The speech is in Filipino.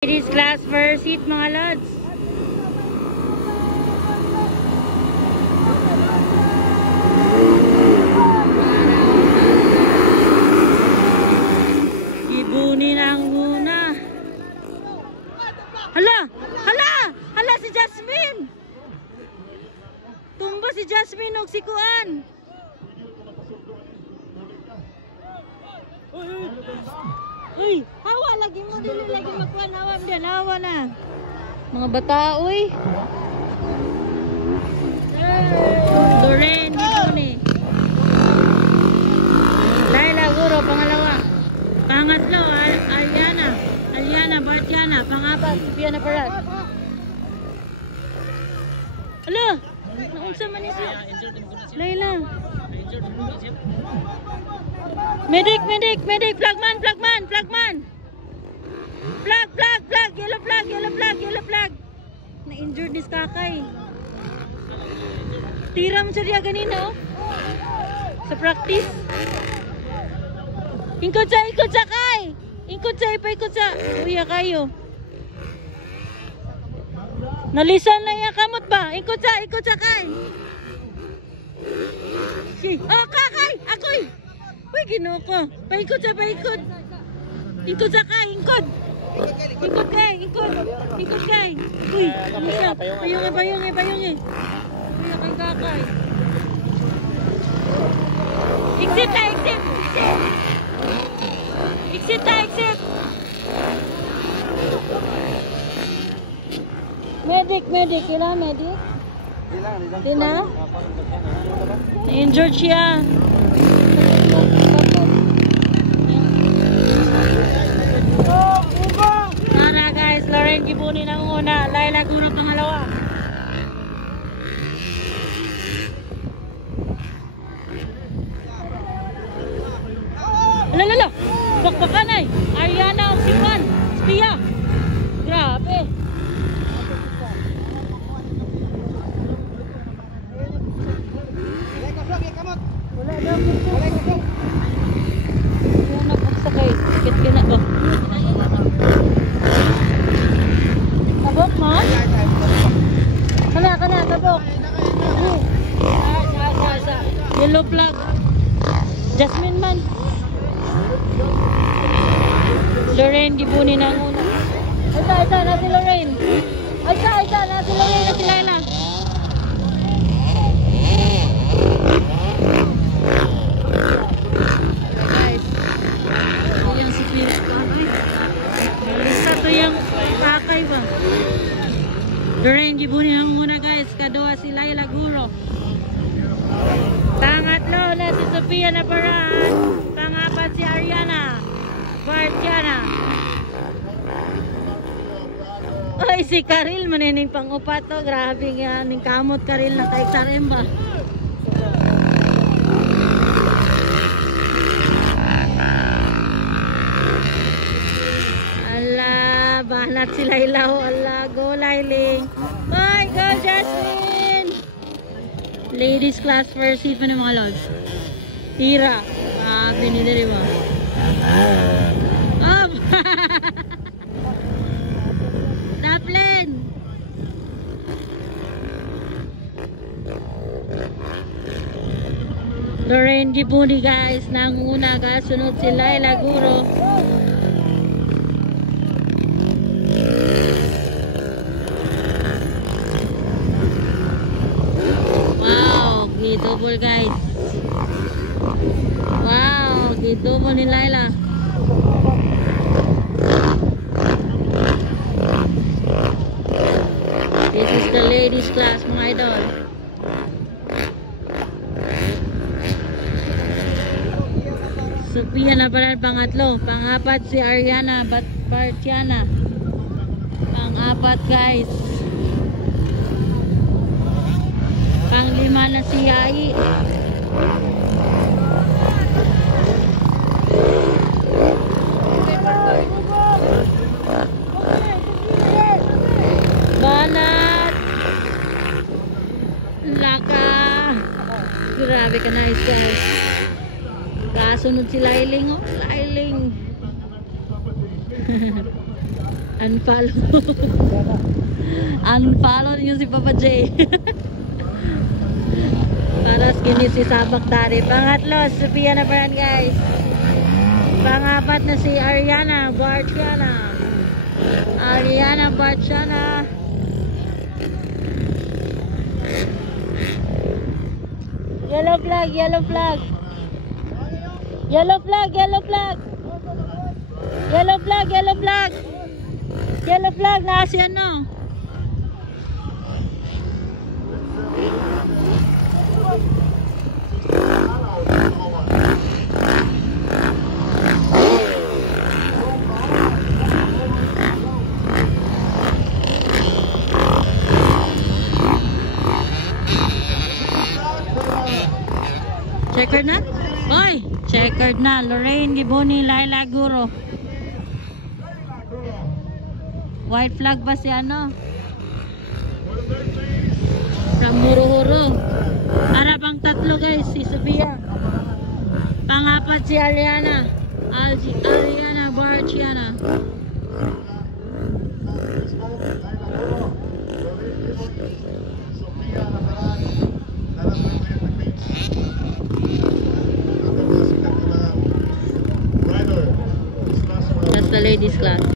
Ladies class first seat mga lods. Gibunin ang muna. Hala! Hala! Hala si Jasmine! Tumba si Jasmine og si Kuan. Uy, hawa lagi mo dili lagi magkuan, hawa diyan, hawa na. Mga bata uy. Loren dito ni. Laila Guro pangalawa. Pangatlo Aliana Bartiana, pangapat Piana Parat. Alo, naunsa man ni si Laila. Medic, flagman. Flag, yellow flag. Na-injured ni Kakay. Tiram siya diya ganina, oh. Sa practice. Ingkod sa kay. Ikot sa. Uya kayo. Nalisan na iya kamot ba? Ingkod sa kay. Oh, Kakay! Ako'y! Uy, ginoko. Paikot. Ingkod sa kay, ingkod. Ingkod kay. Uy, ano siya? Bayong eh. Uy, kay Kakay. Exit. Medic. Kailangan medic? Di na? Na-injured siya. Tara guys, Loren Gibunin ang una, Laila Guro pangalawa. Lala, bakbakanay. Ariana o si Juan, Spia. Grabe. Wala daw po. Yung nagsakay, sakit ka na ba? Tabok mo? Kana, tabok. Yellow flag. Jasmine man. Loren Gibunin ang una. Isa na si Loren. Isa na si Loren na si Laila. Guys, yung si Pia. Lista to yung Kakay ba? Loren Gibunin ang una guys. Kadua si Laila Guro. Pangatlo na si Sofia Naparaan. Pangapat si Ariana Bartiana. Oy, si Karil manining pang-upat to. Grabe nga ning kamot Karil na kay Saremba. Ala, banat si Laila. Ala, go Lailing. Oy, go Jasmine. Ladies class first seat pa ng mga lods. Tira. Pinidiri mo. Up! Daplin! Loren Gibunin guys. Nanguna guys. Sunod si Laila Guro. Wow! Double guys. Wow! Double ni Laila. This is the ladies class mga idol. Sofia Naparaan pangatlo. Pangapat si Ariana Bartiana. Pangapat guys. Panglima na si Yai. Banat. Laka. Grabe ka na guys. Kasunod si Lailing, oh. Lailing. Unfollow. Unfollow niyo si Papa J. Para skinny si Sabak Dari. Pangatlo, Sophia na pa yan, guys. Pangapat na si Ariana Barciana. Ariana Barciana. Yellow flag, yellow flag. Yellow flag, yellow flag. Yellow flag, yellow flag. Yellow flag, nasa yan, no? Checkered na? Hoy! Checkered na. Lorraine Giboni, Laila Guro. White flag ba si ano? From Muruhuro. Arabang tatlo, guys. Si Sophia. Pangapat si Ariana. Ariana Barciana. That's the ladies class.